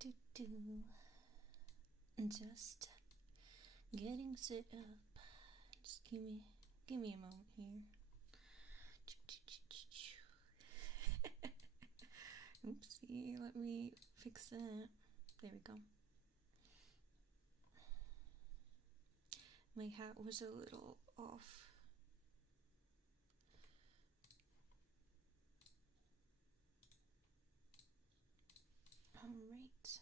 Just getting set up. Just give me a moment here. Oopsie, let me fix that. There we go. My hat was a little off. Alright.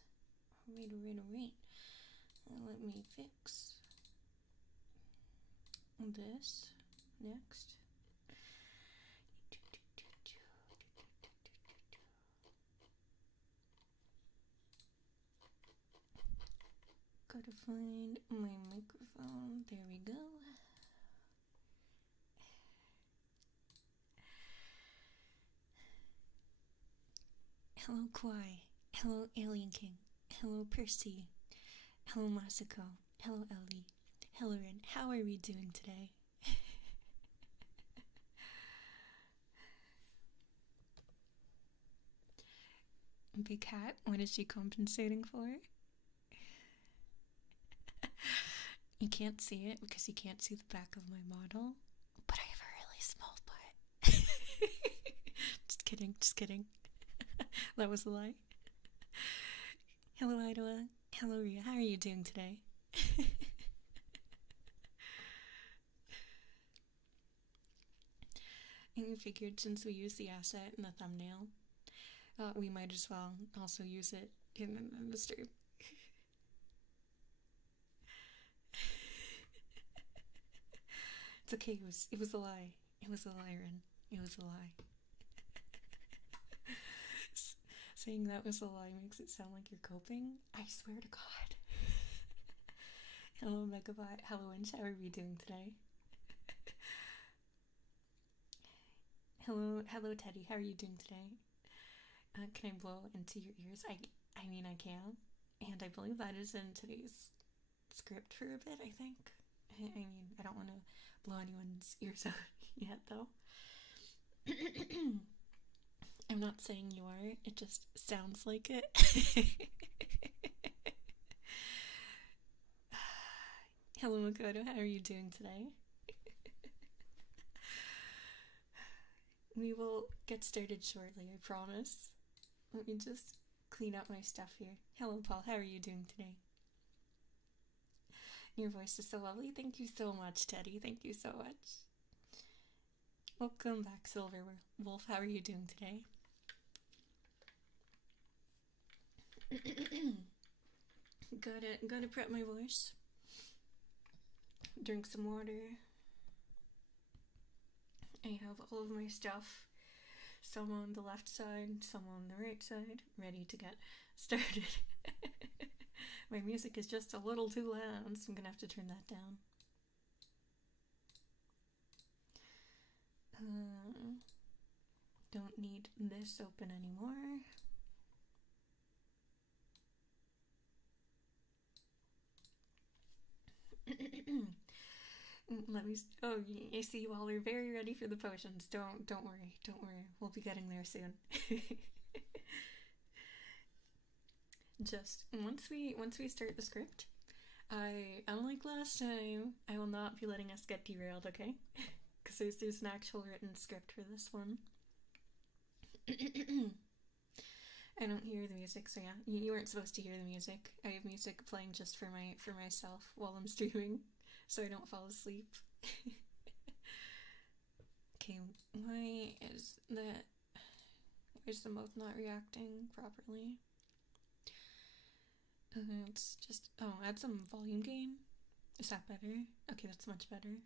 Let me fix this next. Gotta find my microphone. There we go. Hello, Kwai. Hello, Alien King. Hello, Percy. Hello, Masako. Hello, Ellie. Hello, Rin. How are we doing today? Big Cat, what is she compensating for? You can't see it because you can't see the back of my model, but I have a really small butt. Just kidding. That was a lie. Hello, Idawa. Hello, Ria. How are you doing today? And we figured since we use the asset in the thumbnail, we might as well also use it in the stream. It's okay, it was a lie. It was a lie, Rin. It was a lie. Saying that was a lie makes it sound like you're coping. I swear to God. Hello, Megabot. Hello, Inch. How are we doing today? Hello, Teddy. How are you doing today? Can I blow into your ears? I mean, I can. And I believe that is in today's script for a bit, I think. I mean, I don't want to blow anyone's ears out yet, though. I'm not saying you are, it just sounds like it. Hello, Makoto, how are you doing today? We will get started shortly, I promise. Let me just clean up my stuff here. Hello, Paul, how are you doing today? Your voice is so lovely. Thank you so much, Teddy. Thank you so much. Welcome back, Silver Wolf. How are you doing today? Gotta prep my voice. Drink some water. I have all of my stuff, some on the left side, some on the right side, ready to get started. My music is just a little too loud, so I'm gonna have to turn that down. Don't need this open anymore. Let me. Oh, I see you all are very ready for the potions. Don't worry. We'll be getting there soon. Just once we start the script, unlike last time, I will not be letting us get derailed. Okay? Because there's an actual written script for this one. I don't hear the music, so yeah, you weren't supposed to hear the music. I have music playing just for myself while I'm streaming, so I don't fall asleep. Okay, why is the mouth not reacting properly? It's just add some volume gain. Is that better? Okay, that's much better.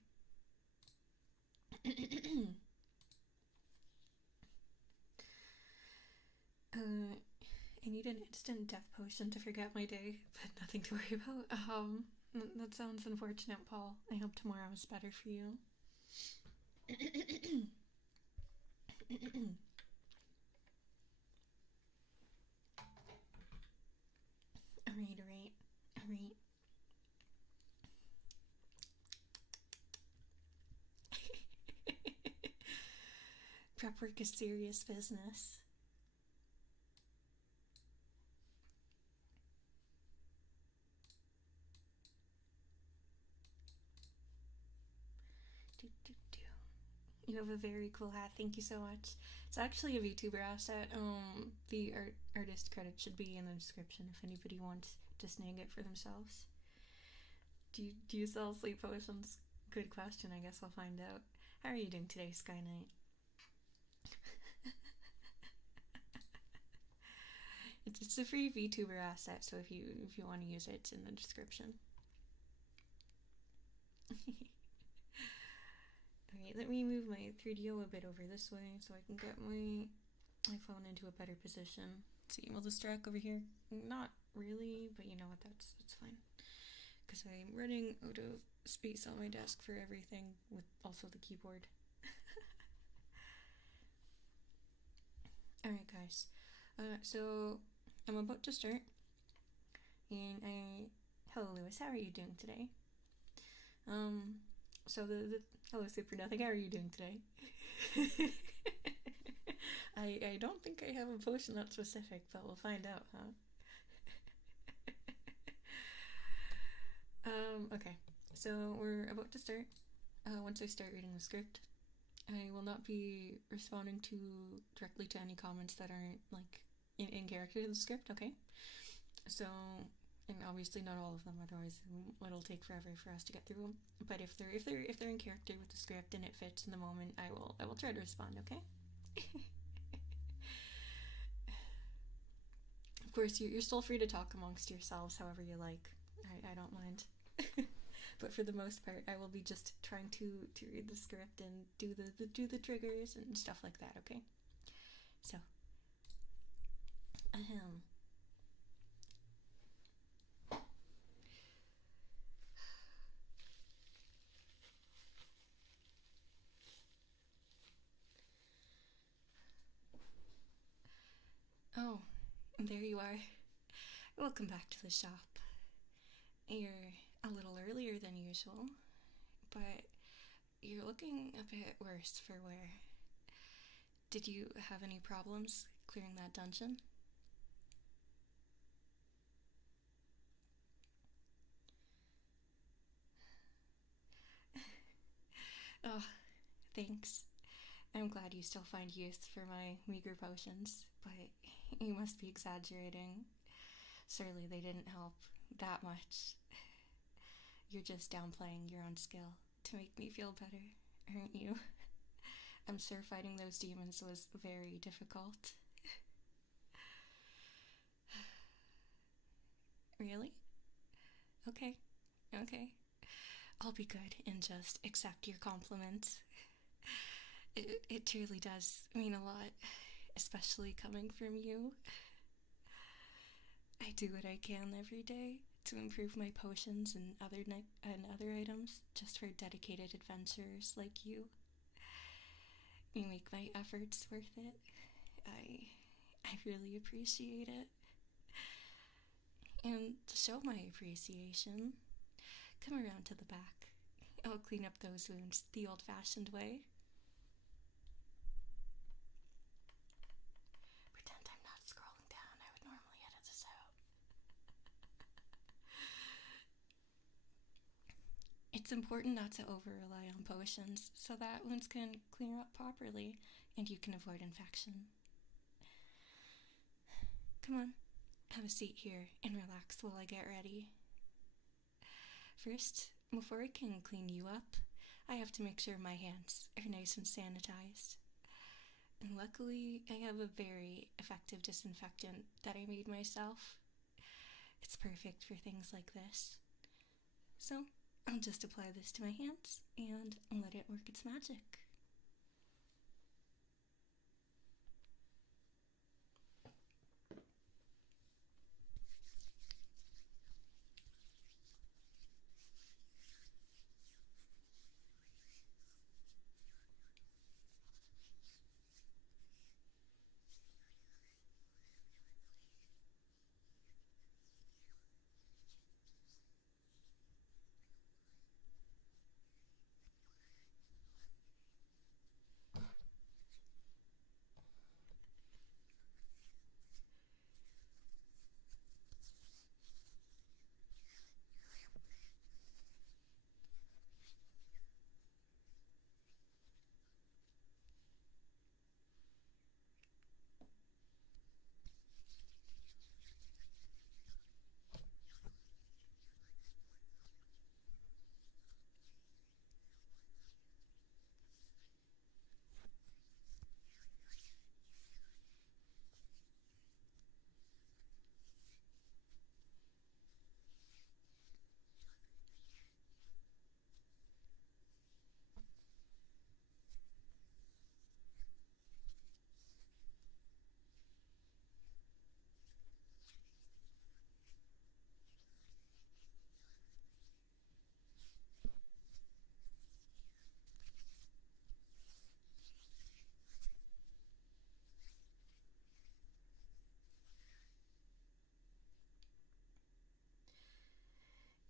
I need an instant death potion to forget my day, but nothing to worry about. That sounds unfortunate, Paul. I hope tomorrow is better for you. Alright. Prep work is serious business. You have a very cool hat. Thank you so much. It's actually a VTuber asset. The artist credit should be in the description if anybody wants to snag it for themselves. Do you sell sleep potions? Good question. I guess I'll find out. How are you doing today, Sky Knight? It's a free VTuber asset, so if you want to use it, it's in the description. Alright, let me move my 3DO a bit over this way so I can get my phone into a better position. Let's see, will this track over here? Not really, but you know what, that's fine. Because I'm running out of space on my desk for everything, with also the keyboard. Alright guys, so I'm about to start, and hello Lewis, how are you doing today? So hello Super Nothing, how are you doing today? I don't think I have a potion that's specific, but we'll find out, huh? Okay, so we're about to start. Once I start reading the script, I will not be responding directly to any comments that aren't like in character to the script, okay? So, and obviously not all of them, otherwise it'll take forever for us to get through them. But if they're in character with the script and it fits in the moment, I will try to respond, okay? Of course, you're still free to talk amongst yourselves however you like. I don't mind. But for the most part, I will be just trying to read the script and do the triggers and stuff like that, okay? So, oh, there you are. Welcome back to the shop. You're a little earlier than usual, but you're looking a bit worse for wear. Did you have any problems clearing that dungeon? Oh, thanks. I'm glad you still find use for my meager potions, but you must be exaggerating. Surely they didn't help that much. You're just downplaying your own skill to make me feel better, aren't you? I'm sure fighting those demons was very difficult. Really? Okay, okay. I'll be good and just accept your compliment. It truly does mean a lot, especially coming from you. I do what I can every day to improve my potions and other items just for dedicated adventurers like you. You make my efforts worth it. I really appreciate it. And to show my appreciation, come around to the back. I'll clean up those wounds the old-fashioned way. Pretend I'm not scrolling down. I would normally edit this out. It's important not to over-rely on potions so that wounds can clear up properly and you can avoid infection. Come on, have a seat here and relax while I get ready. First, before I can clean you up, I have to make sure my hands are nice and sanitized. And luckily, I have a very effective disinfectant that I made myself. It's perfect for things like this. So, I'll just apply this to my hands and let it work its magic.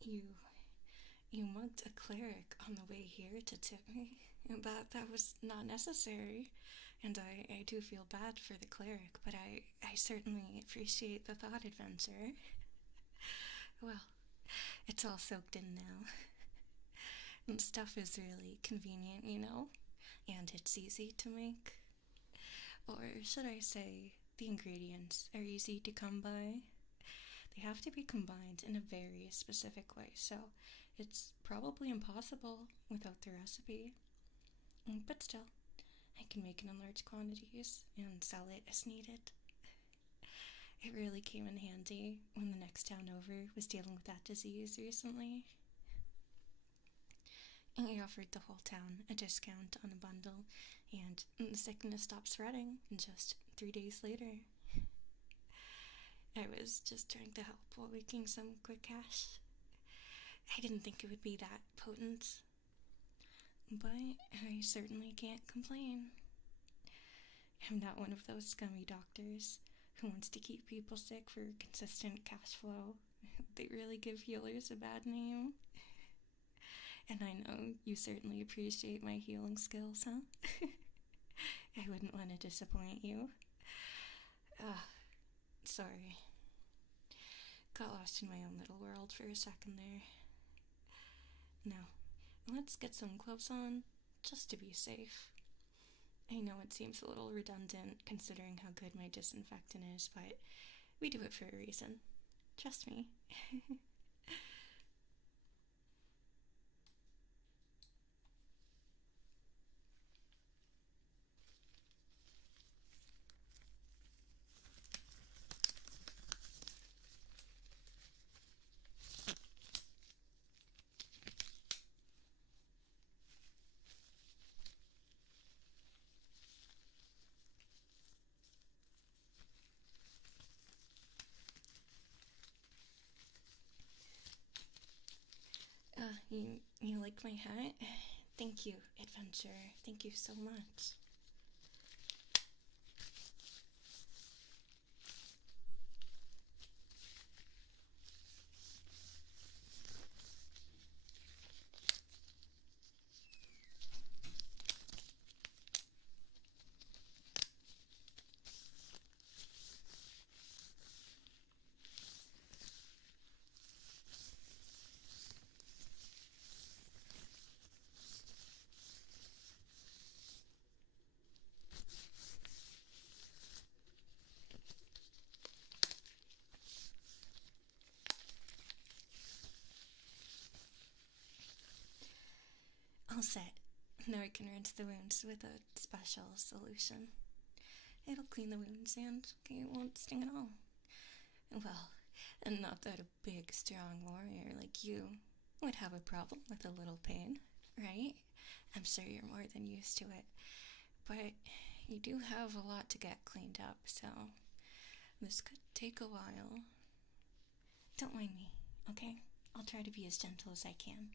You you mugged a cleric on the way here to tip me. That was not necessary. And I do feel bad for the cleric, but I certainly appreciate the thought adventure. Well, it's all soaked in now. And stuff is really convenient, you know? And it's easy to make. Or should I say, the ingredients are easy to come by. They have to be combined in a very specific way, so it's probably impossible without the recipe. But still, I can make it in large quantities and sell it as needed. It really came in handy when the next town over was dealing with that disease recently. I offered the whole town a discount on a bundle, and the sickness stopped spreading just 3 days later. I was just trying to help while making some quick cash. I didn't think it would be that potent, but I certainly can't complain. I'm not one of those scummy doctors who wants to keep people sick for consistent cash flow. They really give healers a bad name. And I know you certainly appreciate my healing skills, huh? I wouldn't want to disappoint you. Sorry. Got lost in my own little world for a second there. Now, let's get some gloves on, just to be safe. I know it seems a little redundant considering how good my disinfectant is, but we do it for a reason. Trust me. You like my hat? Thank you, adventurer. Thank you so much. All set. Now I can rinse the wounds with a special solution. It'll clean the wounds and it won't sting at all. Well, and not that a big, strong warrior like you would have a problem with a little pain, right? I'm sure you're more than used to it. But you do have a lot to get cleaned up, so this could take a while. Don't mind me, okay? I'll try to be as gentle as I can.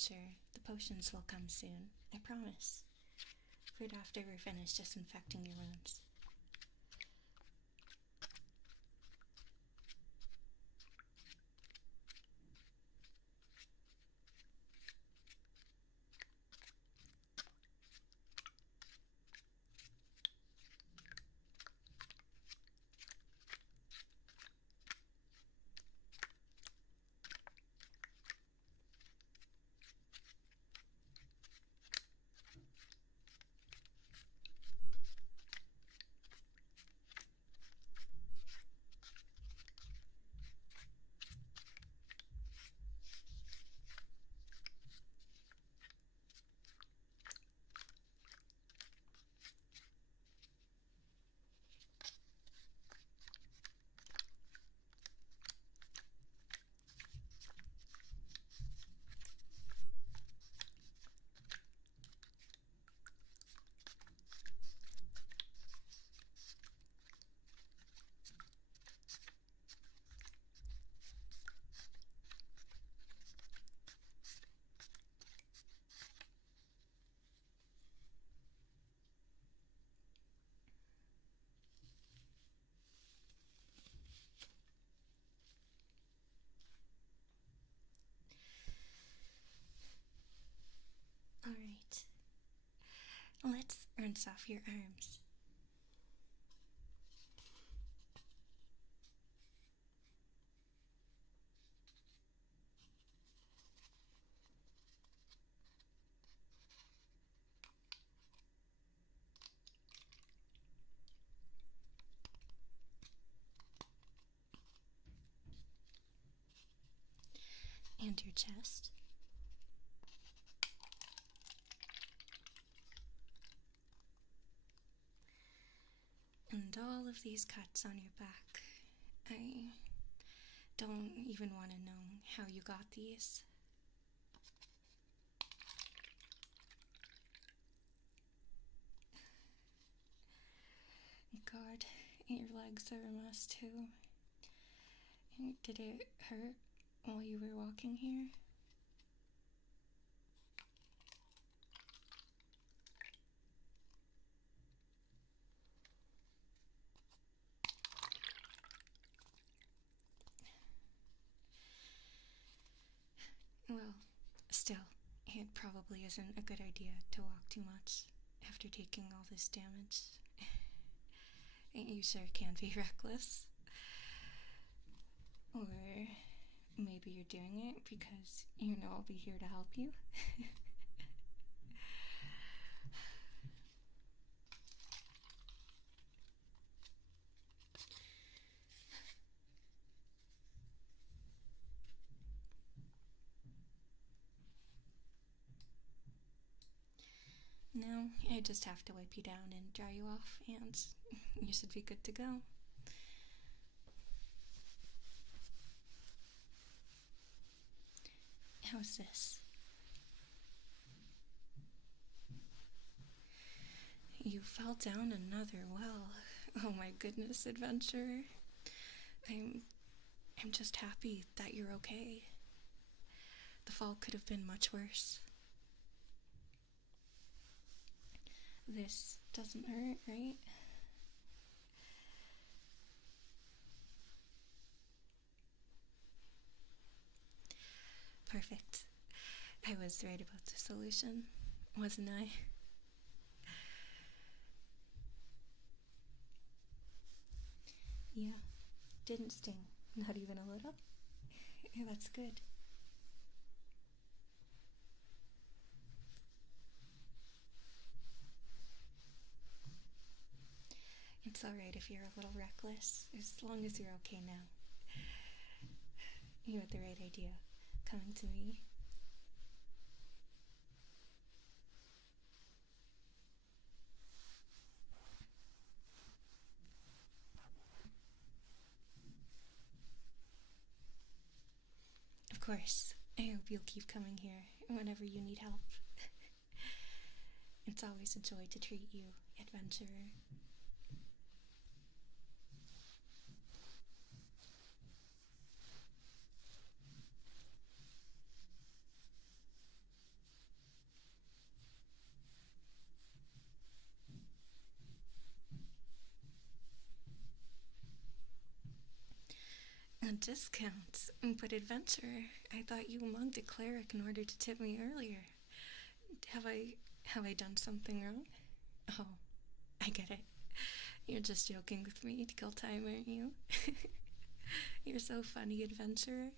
adventure. The potions will come soon, I promise. Right after we're finished disinfecting your wounds. Alright, let's rinse off your arms. And your chest. And all of these cuts on your back. I don't even want to know how you got these. God, your legs are a mess too. Did it hurt while you were walking here? Well, still, it probably isn't a good idea to walk too much after taking all this damage. You sure can be reckless. Or maybe you're doing it because you know I'll be here to help you. Now, I just have to wipe you down and dry you off, and you should be good to go. How's this? You fell down another well. Oh my goodness, adventurer. I'm just happy that you're okay. The fall could have been much worse. This doesn't hurt, right? Perfect. I was right about the solution, wasn't I? Yeah, didn't sting. Not even a little. That's good. It's alright if you're a little reckless, as long as you're okay now. You had the right idea, coming to me. Of course, I hope you'll keep coming here whenever you need help. It's always a joy to treat you, adventurer. A discount, but adventurer. I thought you mugged a cleric in order to tip me earlier. Have I done something wrong? Oh, I get it. You're just joking with me to kill time, aren't you? You're so funny, adventurer.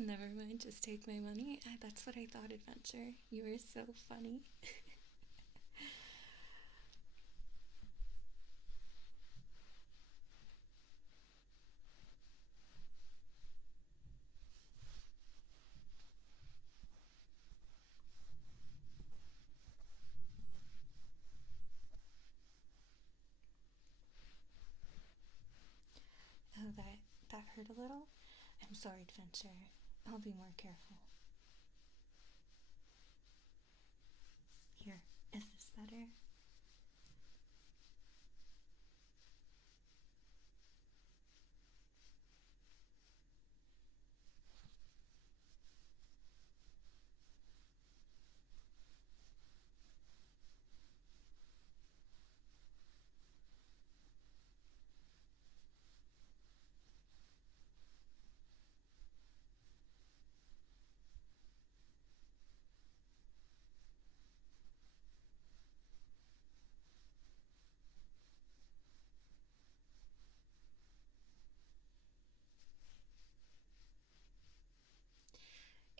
Never mind, just take my money. That's what I thought, adventure. You were so funny. Oh, that hurt a little? I'm sorry, adventure. I'll be more careful. Here, is this better?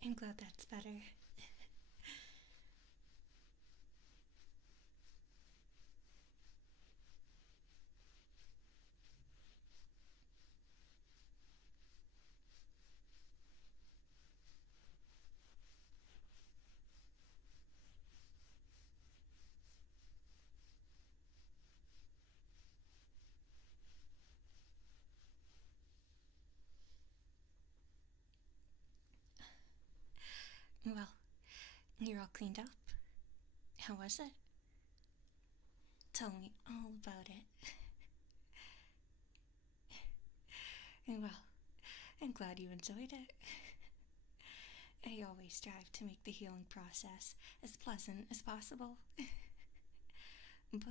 I'm glad that's better. Well, you're all cleaned up. How was it? Tell me all about it. Well, I'm glad you enjoyed it. I always strive to make the healing process as pleasant as possible. But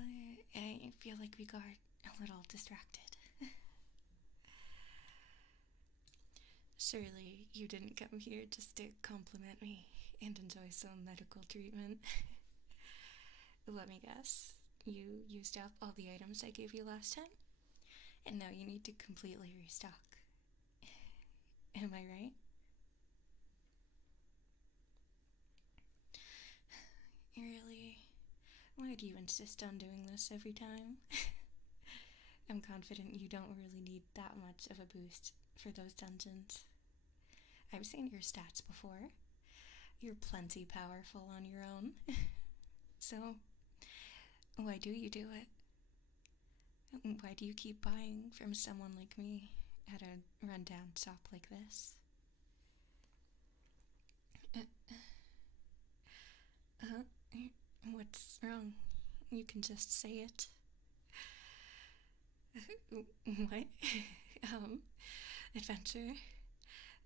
I feel like we got a little distracted. Surely you didn't come here just to compliment me and enjoy some medical treatment. Let me guess. You used up all the items I gave you last time? And now you need to completely restock. Am I right? Really? Why do you insist on doing this every time? I'm confident you don't really need that much of a boost for those dungeons. I've seen your stats before. You're plenty powerful on your own. So, why do you do it? Why do you keep buying from someone like me at a rundown shop like this? What's wrong? You can just say it. What? Adventure?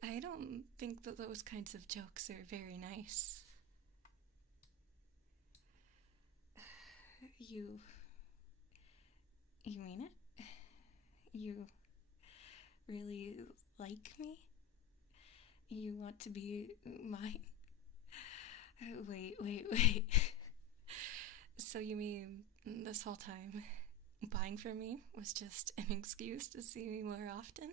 I don't think that those kinds of jokes are very nice. You mean it? You really like me? You want to be mine? Wait. So you mean this whole time buying from me was just an excuse to see me more often?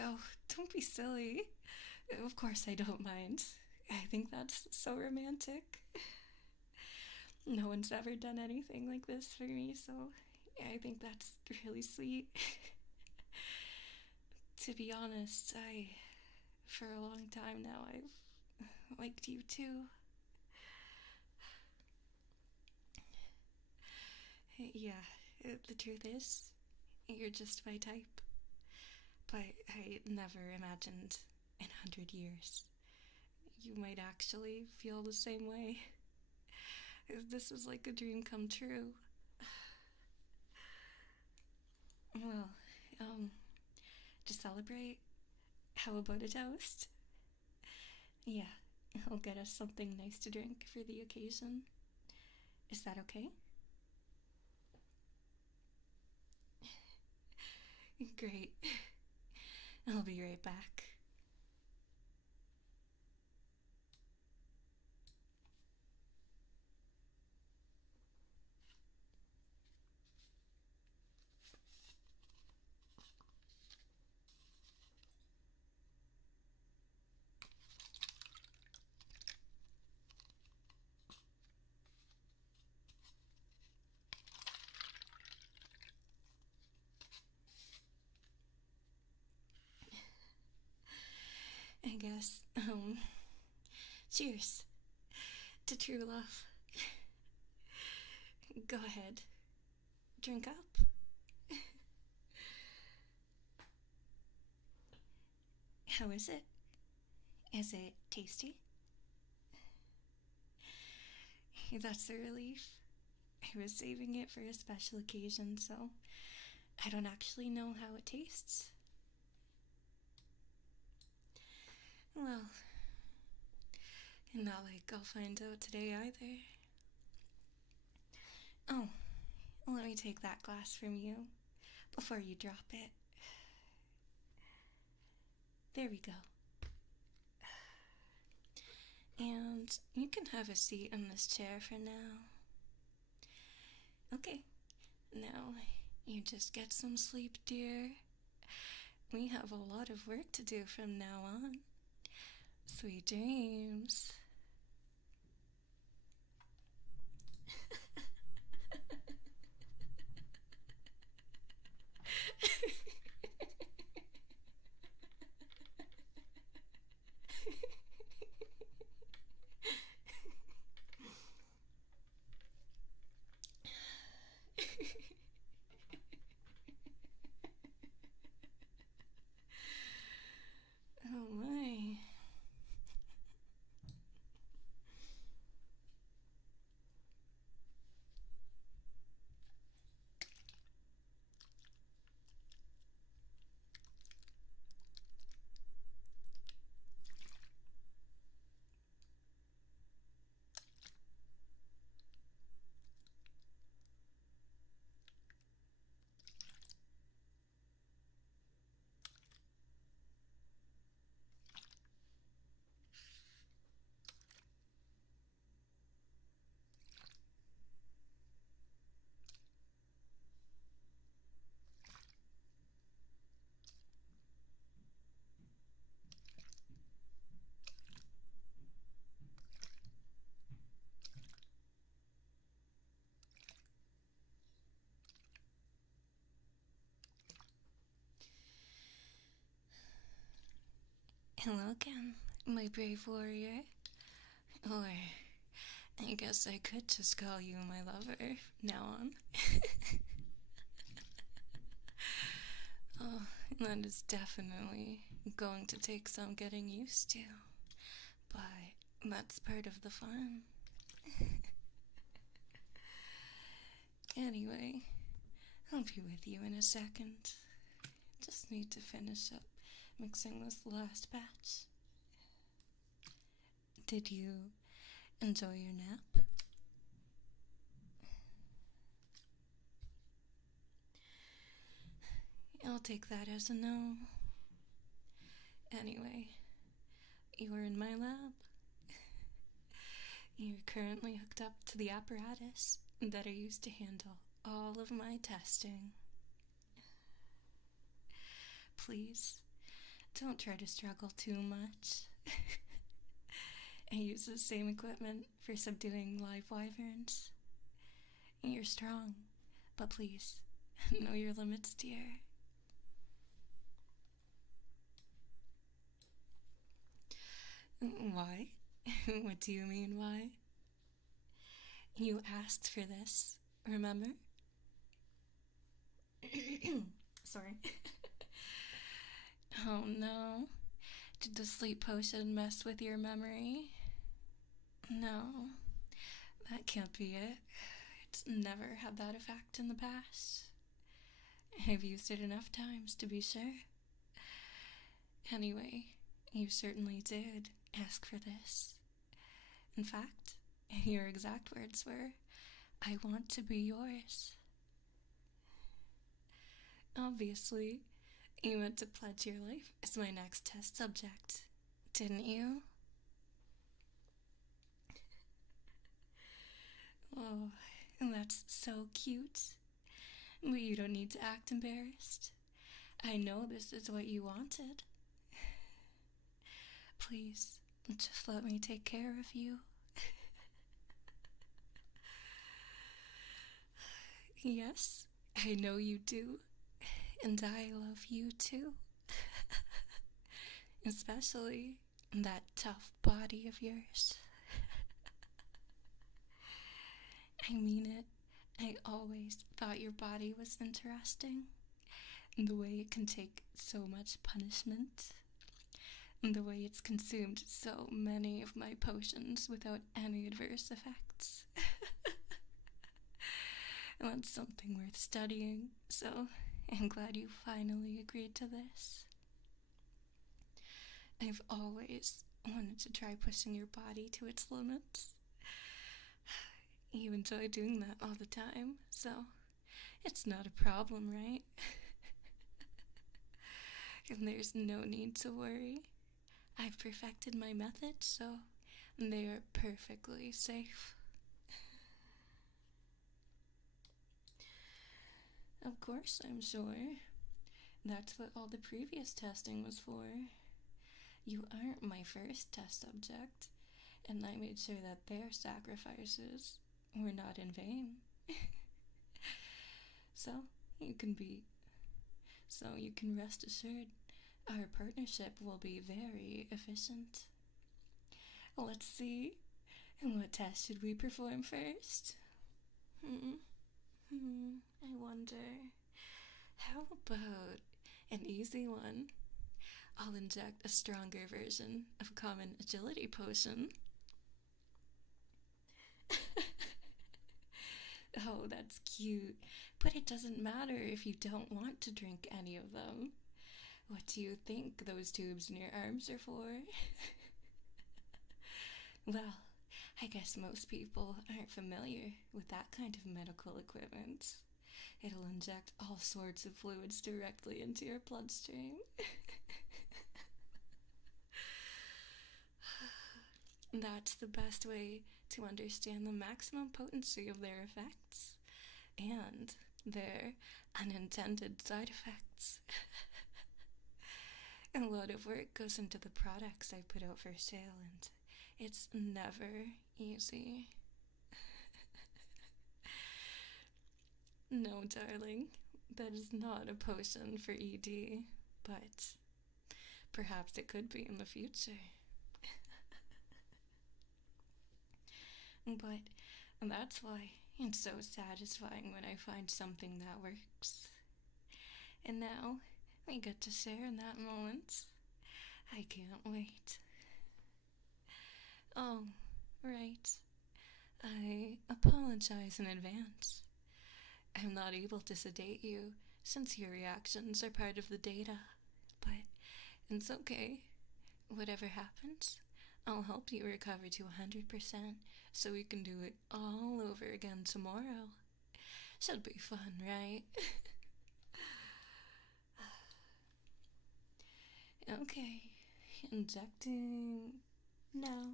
Oh, don't be silly. Of course I don't mind. I think that's so romantic. No one's ever done anything like this for me, so I think that's really sweet. To be honest, for a long time now, I've liked you too. Yeah, the truth is, you're just my type. But I never imagined in 100 years you might actually feel the same way. This is like a dream come true. Well, to celebrate, how about a toast? Yeah, I'll get us something nice to drink for the occasion. Is that okay? Great. I'll be right back. I guess, cheers to true love. Go ahead, drink up. How is it? Is it tasty? That's a relief. I was saving it for a special occasion, so I don't actually know how it tastes. Well, not like I'll find out today either. Oh, let me take that glass from you before you drop it. There we go. And you can have a seat in this chair for now. Okay, now you just get some sleep, dear. We have a lot of work to do from now on. Sweet dreams. Oh my. Hello again, my brave warrior. Or, I guess I could just call you my lover now on. Oh, that is definitely going to take some getting used to. But that's part of the fun. Anyway, I'll be with you in a second. Just need to finish up mixing this last batch. Did you enjoy your nap? I'll take that as a no. Anyway, you were in my lab. You're currently hooked up to the apparatus that I used to handle all of my testing. Please, don't try to struggle too much. I use the same equipment for subduing live wyverns. You're strong, but please, know your limits, dear. Why? What do you mean, why? You asked for this, remember? Sorry. Oh no. Did the sleep potion mess with your memory? No. That can't be it. It's never had that effect in the past. I've used it enough times to be sure. Anyway, you certainly did ask for this. In fact, your exact words were, "I want to be yours." Obviously, you meant to pledge your life as my next test subject, didn't you? Oh, that's so cute. But you don't need to act embarrassed. I know this is what you wanted. Please, just let me take care of you. Yes, I know you do. And I love you too. Especially that tough body of yours. I mean it. I always thought your body was interesting. The way it can take so much punishment. The way it's consumed so many of my potions without any adverse effects. That's something worth studying, so I'm glad you finally agreed to this. I've always wanted to try pushing your body to its limits. You enjoy doing that all the time, so it's not a problem, right? And there's no need to worry. I've perfected my methods, so they are perfectly safe. Of course, I'm sure. That's what all the previous testing was for. You aren't my first test subject, and I made sure that their sacrifices were not in vain. So you can rest assured our partnership will be very efficient. Let's see, what test should we perform first? I wonder, how about an easy one? I'll inject a stronger version of common agility potion. Oh, that's cute. But it doesn't matter if you don't want to drink any of them. What do you think those tubes in your arms are for? Well, I guess most people aren't familiar with that kind of medical equipment. It'll inject all sorts of fluids directly into your bloodstream. That's the best way to understand the maximum potency of their effects and their unintended side effects. A lot of work goes into the products I put out for sale, and it's never easy. No, darling, that is not a potion for ED, but perhaps it could be in the future. But that's why it's so satisfying when I find something that works. And now we get to share in that moment. I can't wait. Oh, right. I apologize in advance. I'm not able to sedate you since your reactions are part of the data, but it's okay. Whatever happens, I'll help you recover to 100% so we can do it all over again tomorrow. Should be fun, right? Okay, injecting now.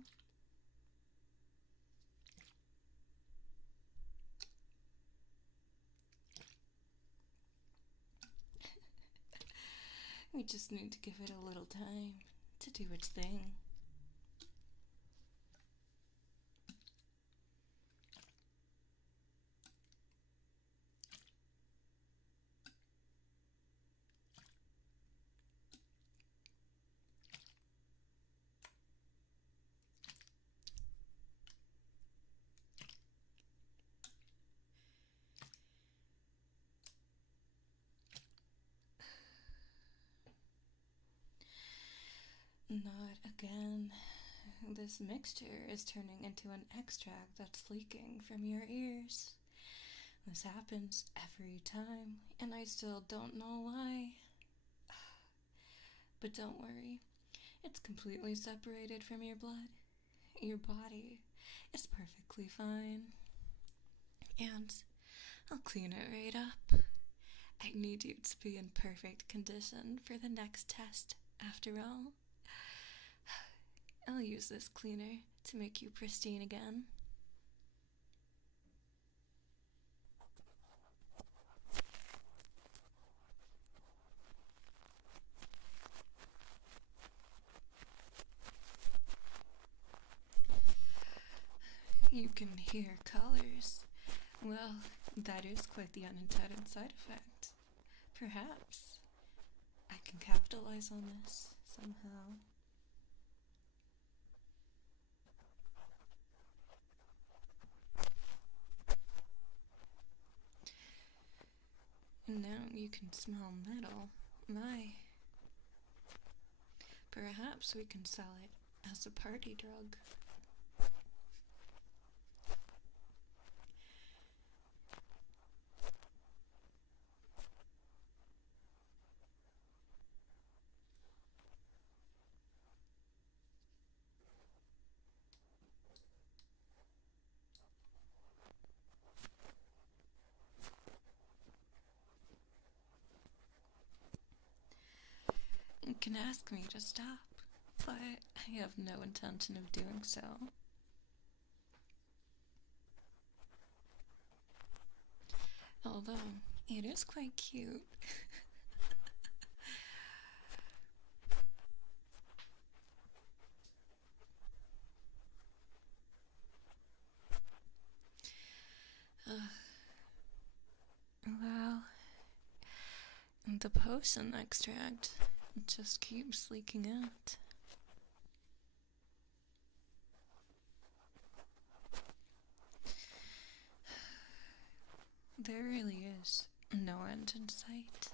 We just need to give it a little time to do its thing. Not again. this mixture is turning into an extract that's leaking from your ears. This happens every time, and I still don't know why. But don't worry, it's completely separated from your blood. Your body is perfectly fine. And I'll clean it right up. I need you to be in perfect condition for the next test, after all. I'll use this cleaner to make you pristine again. You can hear colors. Well, that is quite the unintended side effect. Perhaps I can capitalize on this somehow. And now you can smell metal. My. Perhaps we can sell it as a party drug. You can ask me to stop, but I have no intention of doing so. Although, it is quite cute. Well, the potion extract just keeps leaking out. There really is no end in sight.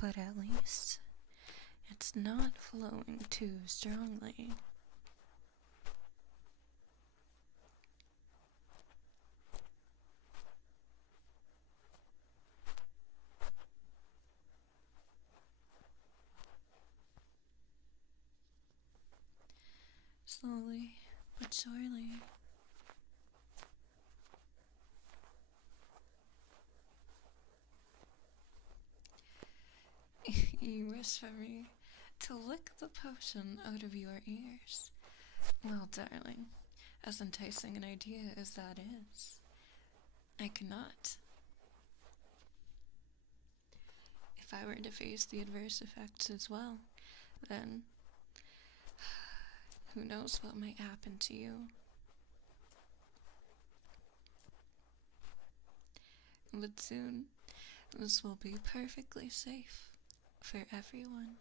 But at least it's not flowing too strongly. Slowly but surely. You wish for me to lick the potion out of your ears. Well, darling, as enticing an idea as that is, I cannot. If I were to face the adverse effects as well, then who knows what might happen to you. But soon, this will be perfectly safe for everyone.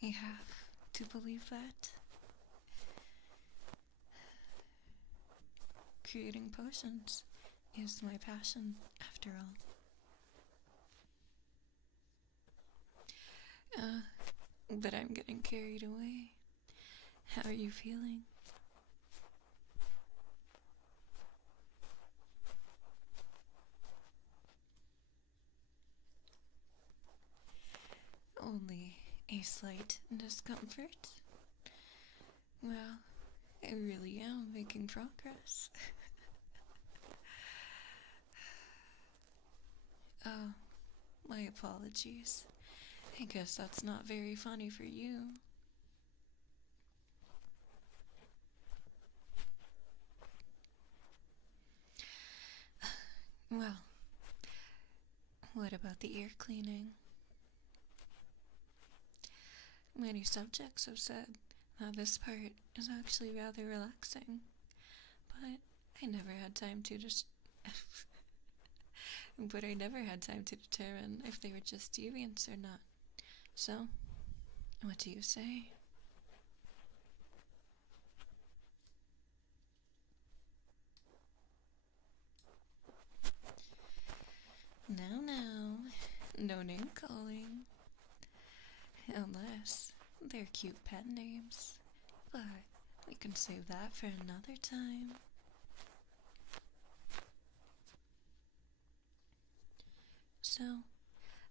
You have to believe that. Creating potions is my passion, after all. But I'm getting carried away. How are you feeling? Only a slight discomfort? Well, I really am making progress. Oh, my apologies. I guess that's not very funny for you. Well, what about the ear cleaning? Many subjects have said that this part is actually rather relaxing, but I never had time to just but I never had time to determine if they were just deviants or not. So, what do you say? Now, no name calling. Unless they're cute pet names. But we can save that for another time. So,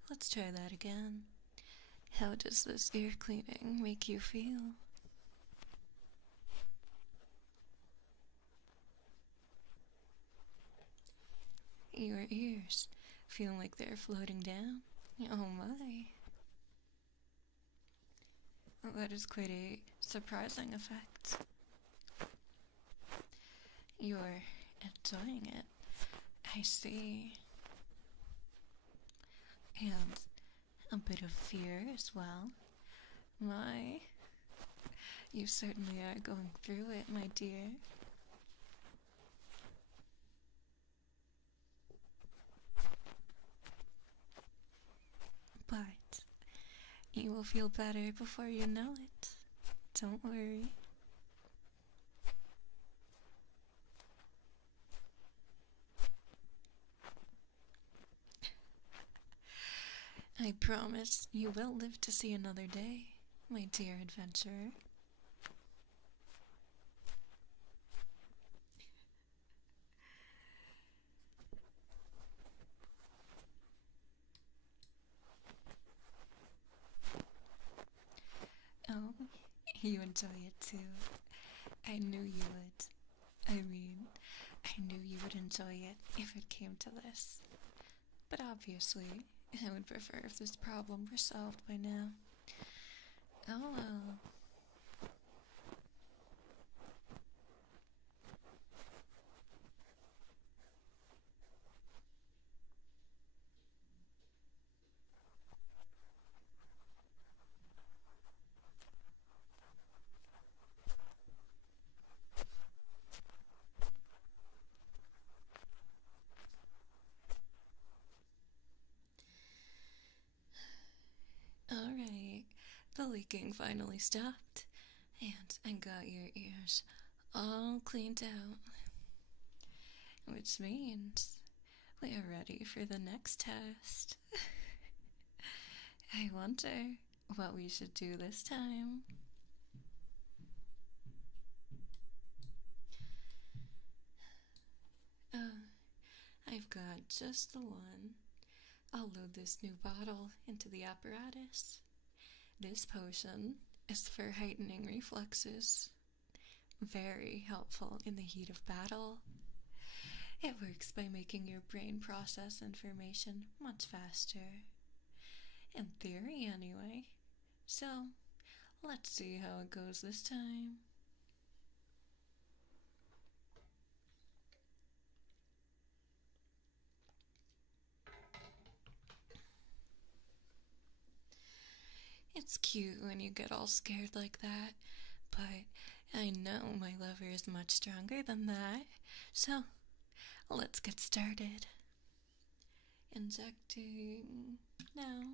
let's try that again. How does this ear cleaning make you feel? Your ears feel like they're floating down? Oh my. Well, that is quite a surprising effect. You're enjoying it, I see. And a bit of fear as well. My, you certainly are going through it, my dear. But you will feel better before you know it. Don't worry. I promise you will live to see another day, my dear adventurer. Oh, you enjoy it too. I knew you would. I knew you would enjoy it if it came to this. But obviously, I would prefer if this problem were solved by now. Oh well. Alright, the leaking finally stopped, and I got your ears all cleaned out. Which means we are ready for the next test. I wonder what we should do this time. I've got just the one. I'll load this new bottle into the apparatus. This potion is for heightening reflexes. Very helpful in the heat of battle. It works by making your brain process information much faster. In theory, anyway. So, let's see how it goes this time. It's cute when you get all scared like that, but I know my lover is much stronger than that, so let's get started. Injecting now.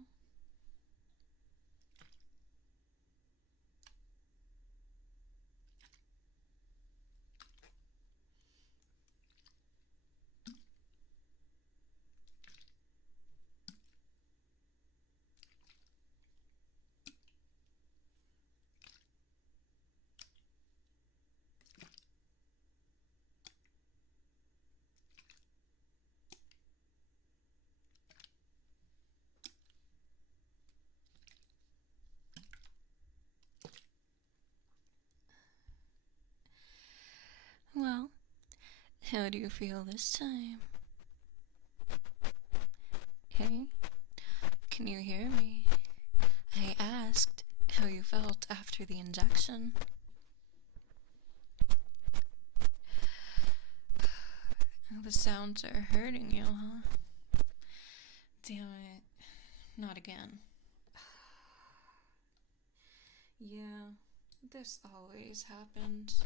Well, how do you feel this time? Hey, can you hear me? I asked how you felt after the injection. The sounds are hurting you, huh? Damn it. Not again. Yeah, this always happens.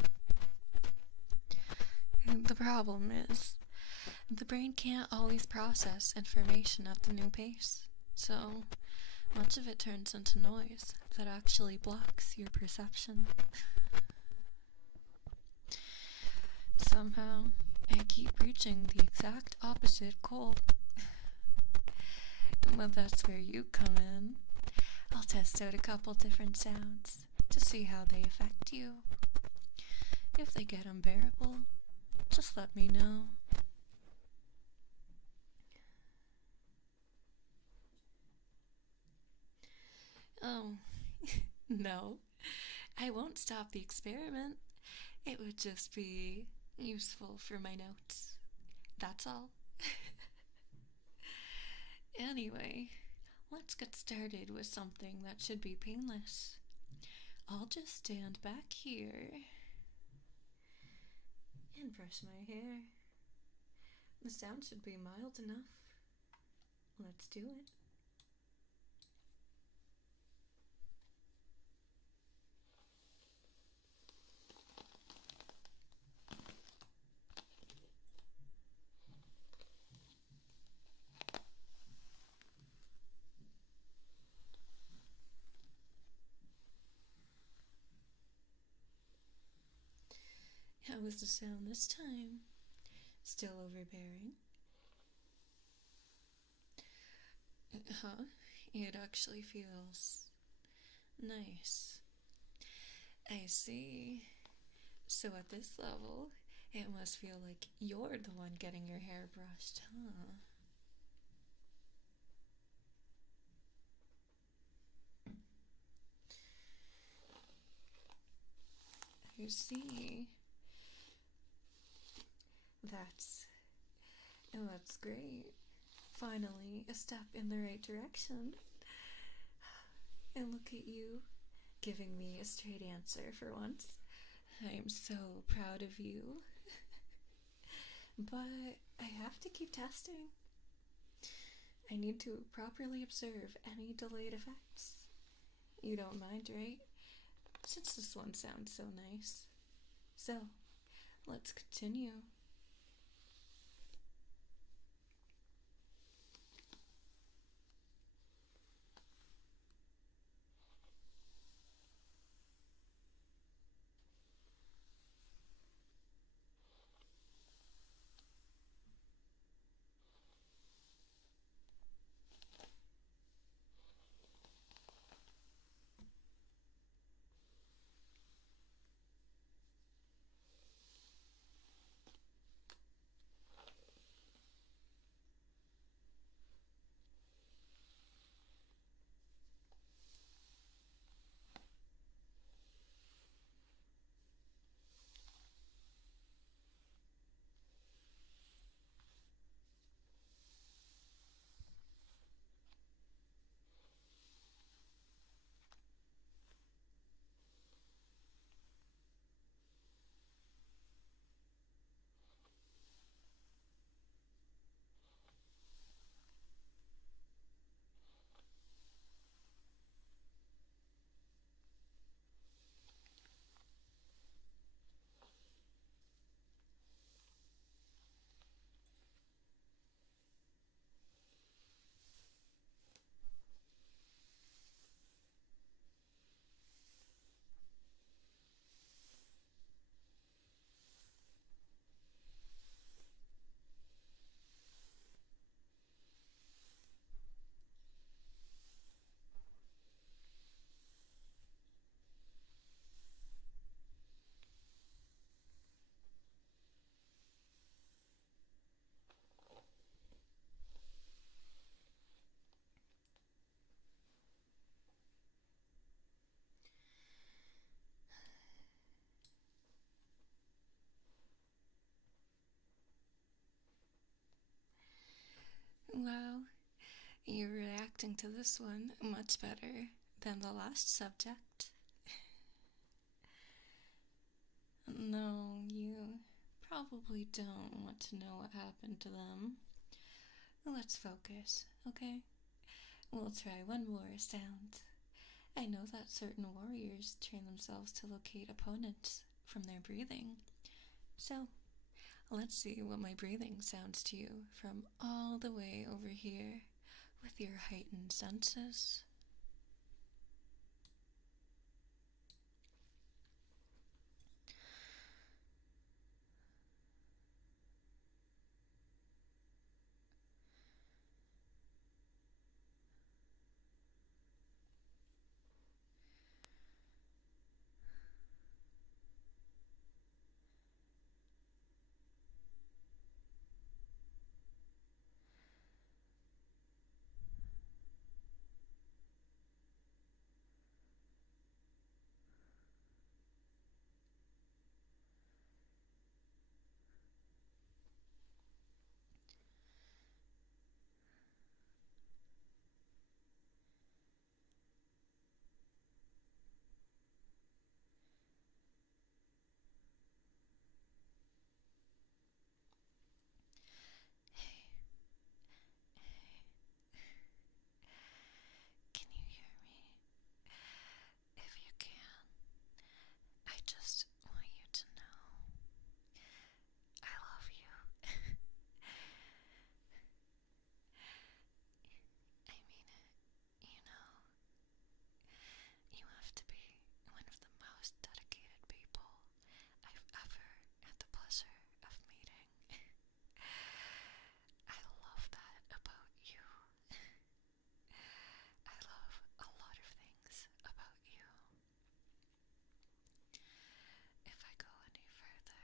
The problem is, The brain can't always process information at the new pace, so much of it turns into noise that actually blocks your perception. Somehow, I keep reaching the exact opposite goal. But that's where you come in. I'll test out a couple different sounds to see how they affect you. If they get unbearable, just let me know. Oh, no. I won't stop the experiment. It would just be useful for my notes. That's all. Anyway, let's get started with something that should be painless. I'll just stand back here and brush my hair. The sound should be mild enough. Let's do it. How was the sound this time? Still overbearing? Huh? It actually feels nice. I see. So at this level, it must feel like you're the one getting your hair brushed, huh? I see. That's great. Finally, a step in the right direction. And look at you, giving me a straight answer for once. I'm so proud of you. But I have to keep testing. I need to properly observe any delayed effects. You don't mind, right? Since this one sounds so nice. So, let's continue. Well, you're reacting to this one much better than the last subject. No, you probably don't want to know what happened to them. Let's focus, okay? We'll try one more sound. I know that certain warriors train themselves to locate opponents from their breathing. So, Let's see what my breathing sounds to you from all the way over here with your heightened senses. Can you hear me? If you can, I just want you to know I love you. I mean it, you know. You have to be one of the most dedicated people I've ever had the pleasure of meeting. I love that about you. I love a lot of things about you. If I go any further,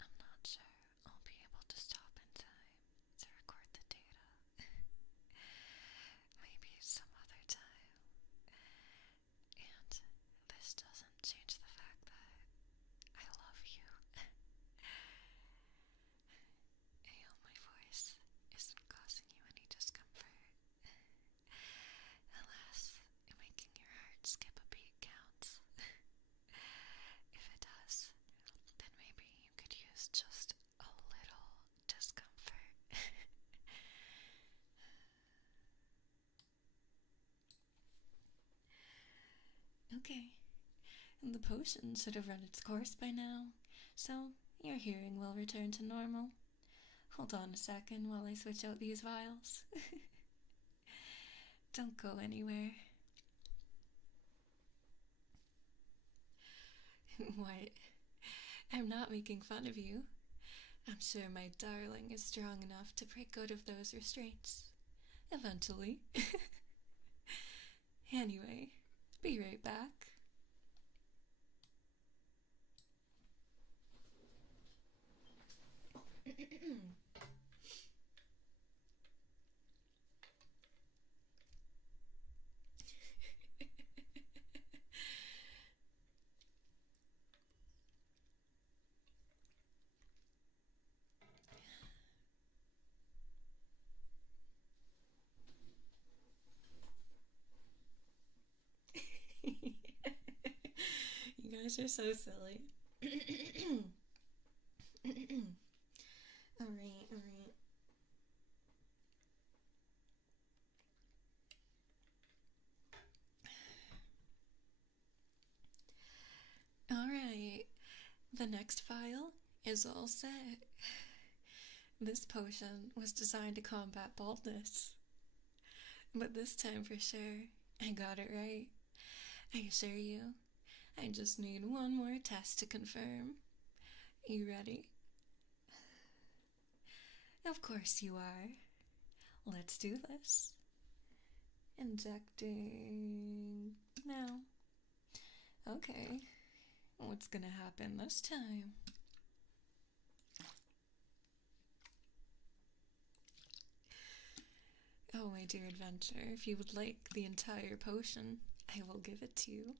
I'm not sure I'll be able to stop in time to record the data. Maybe some other time. And this doesn't change the fact that I love you. I hope my voice isn't causing you any discomfort. Alas, making your heart skip a beat counts. If it does, then maybe you could use just a little discomfort. Okay, and the potion should have run its course by now, so your hearing will return to normal. Hold on a second while I switch out these vials. Don't go anywhere. What? I'm not making fun of you. I'm sure my darling is strong enough to break out of those restraints. Eventually. Anyway, be right back. You guys are so silly. Alright. Alright, the next file is all set. This potion was designed to combat baldness. But this time for sure, I got it right. I assure you, I just need one more test to confirm. You ready? Of course you are. Let's do this. Injecting now. Okay, what's gonna happen this time? Oh, my dear adventure, if you would like the entire potion, I will give it to you.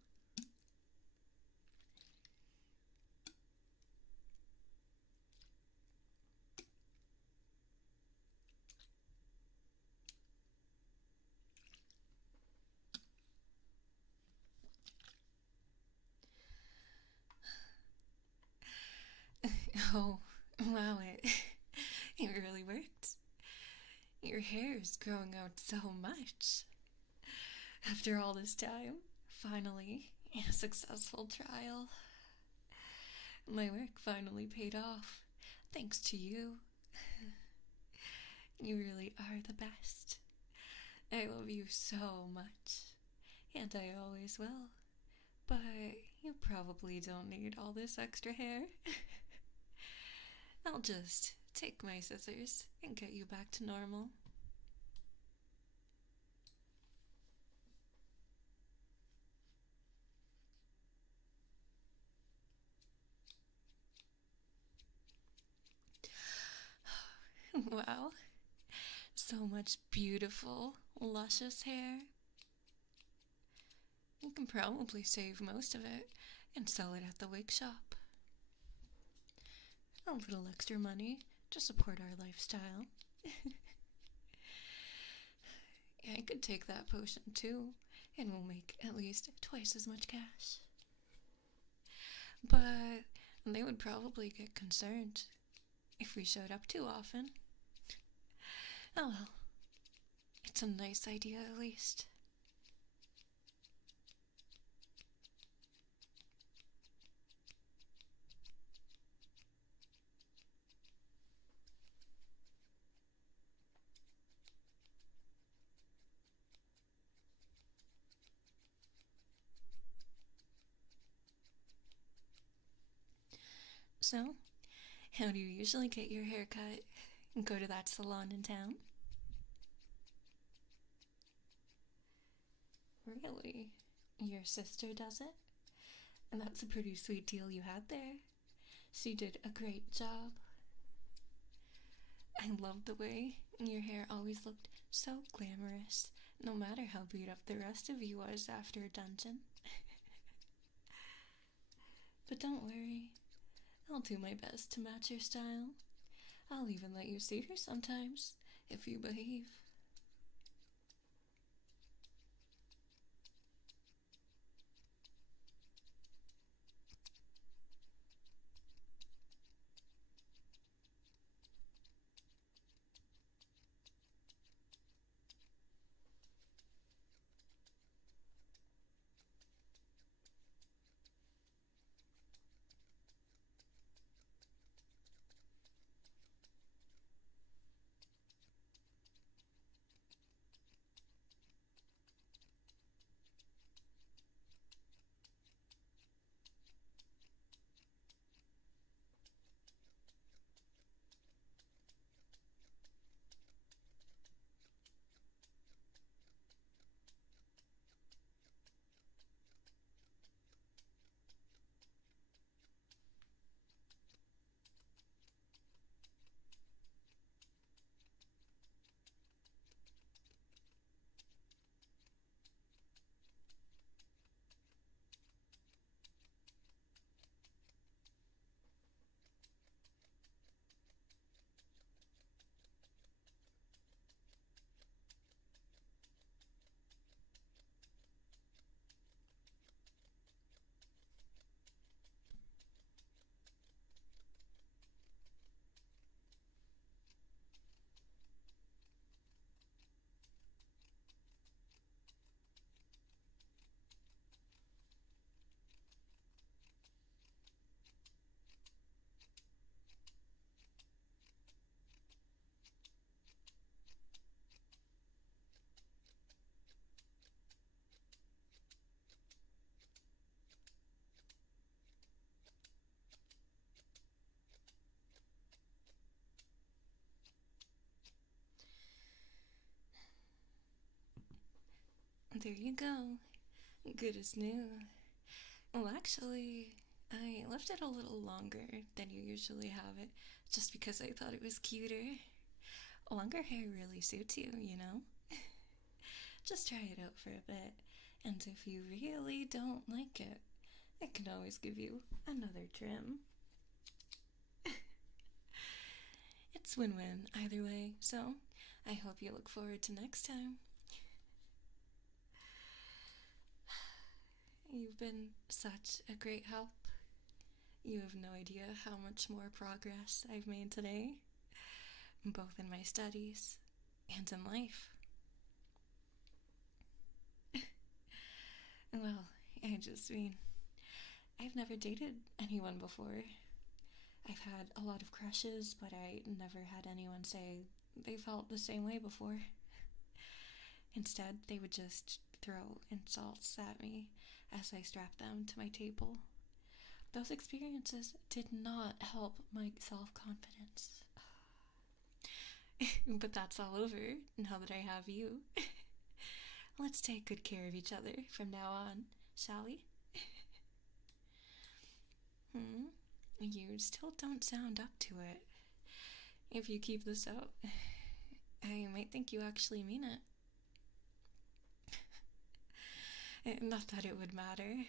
Oh, wow, it really worked. Your hair is growing out so much. After all this time, finally, a successful trial. My work finally paid off. thanks to you. You really are the best. I love you so much, and I always will. But you probably don't need all this extra hair. I'll just take my scissors and get you back to normal. Wow, so much beautiful, luscious hair. You can probably save most of it and sell it at the wig shop. A little extra money to support our lifestyle. I could take that potion too, and we'll make at least twice as much cash. But they would probably get concerned if we showed up too often. Oh well, it's a nice idea at least. So, how do you usually get your hair cut and go to that salon in town? Really? Your sister does it? And that's a pretty sweet deal you had there. She did a great job. I loved the way your hair always looked so glamorous, no matter how beat up the rest of you was after a dungeon. But don't worry, I'll do my best to match your style. I'll even let you see her sometimes, if you behave. There you go. Good as new. Well, actually, I left it a little longer than you usually have it, just because I thought it was cuter. Longer hair really suits you, you know? Just try it out for a bit, and if you really don't like it, I can always give you another trim. It's win-win either way, so I hope you look forward to next time. You've been such a great help. You have no idea how much more progress I've made today, both in my studies and in life. Well, I just mean, I've never dated anyone before, I've had a lot of crushes, but I never had anyone say they felt the same way before. Instead, they would just throw insults at me as I strapped them to my table. Those experiences did not help my self-confidence. But that's all over now that I have you. Let's take good care of each other from now on, shall we? You still don't sound up to it. If you keep this up, I might think you actually mean it. Not that it would matter.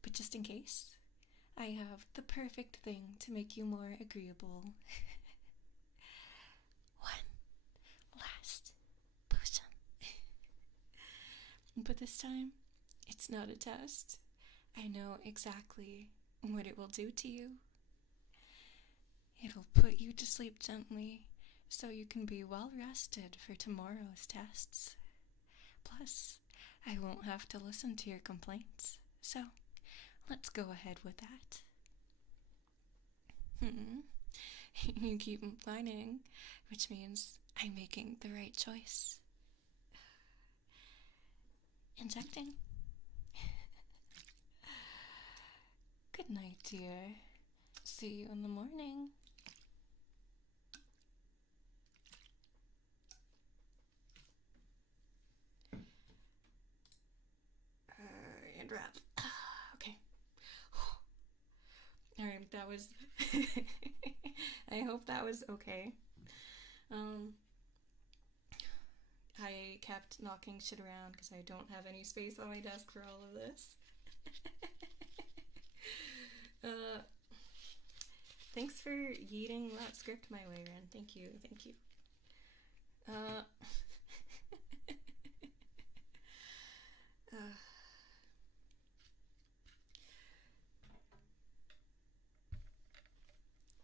But just in case, I have the perfect thing to make you more agreeable. One last potion. But this time, it's not a test. I know exactly what it will do to you. It'll put you to sleep gently so you can be well rested for tomorrow's tests. Plus, I won't have to listen to your complaints, so let's go ahead with that. You keep whining, which means I'm making the right choice. Injecting. Good night, dear. See you in the morning. And wrap. Okay. Alright, that was... I hope that was okay. I kept knocking shit around because I don't have any space on my desk for all of this. Thanks for yeeting that script my way, Ren. Thank you, thank you.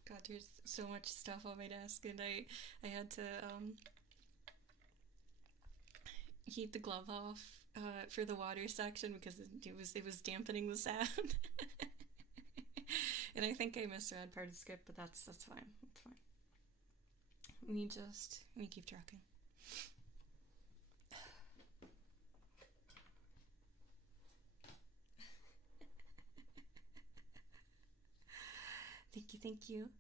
God, there's so much stuff on my desk, and I had to heat the glove off for the water section because it was dampening the sound. And I think I misread part of the script, but that's fine. That's fine. We keep trucking. Thank you.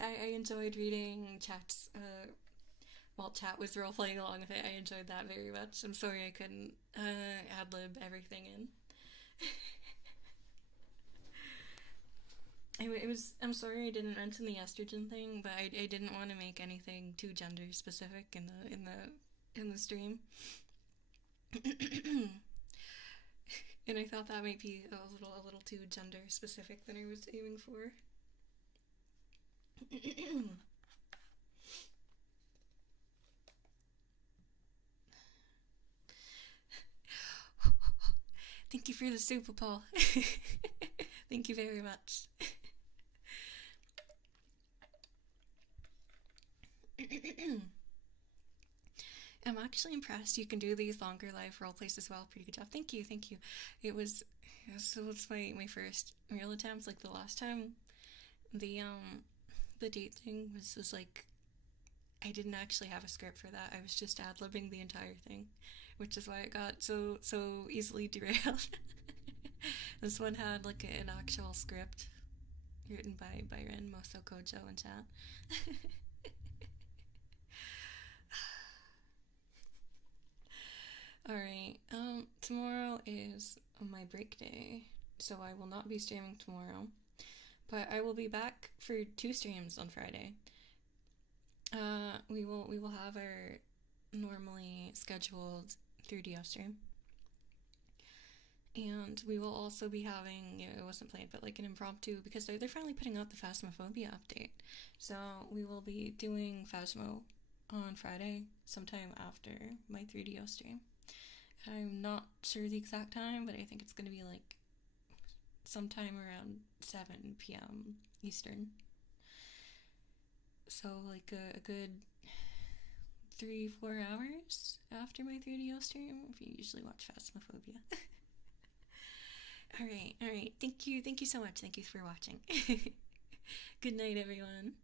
I enjoyed reading chats while chat was role-playing along with it. I enjoyed that very much. I'm sorry I couldn't ad-lib everything in. I'm sorry I didn't mention the estrogen thing, but I didn't want to make anything too gender specific in the stream. And I thought that might be a little too gender specific than I was aiming for. Thank you for the super Paul. Thank you very much. I'm actually impressed you can do these longer live roleplays as well. Pretty good job. Thank you, thank you. It's my first real attempt. Like the last time, the date thing was like, I didn't actually have a script for that. I was just ad-libbing the entire thing, which is why it got so easily derailed. This one had like an actual script written by Ren, Moso, Kojo, and chat. Alright, tomorrow is my break day, so I will not be streaming tomorrow, but I will be back for 2 streams on Friday. We will have our normally scheduled 3DO stream, and we will also be having, it wasn't planned, but like an impromptu, because they're finally putting out the Phasmophobia update, so we will be doing Phasmo on Friday, sometime after my 3DO stream. I'm not sure the exact time, but I think it's going to be like sometime around 7 p.m. Eastern. So like a good 3-4 hours after my 3DO stream, if you usually watch Phasmophobia. All right, all right. Thank you so much. Thank you for watching. Good night, everyone.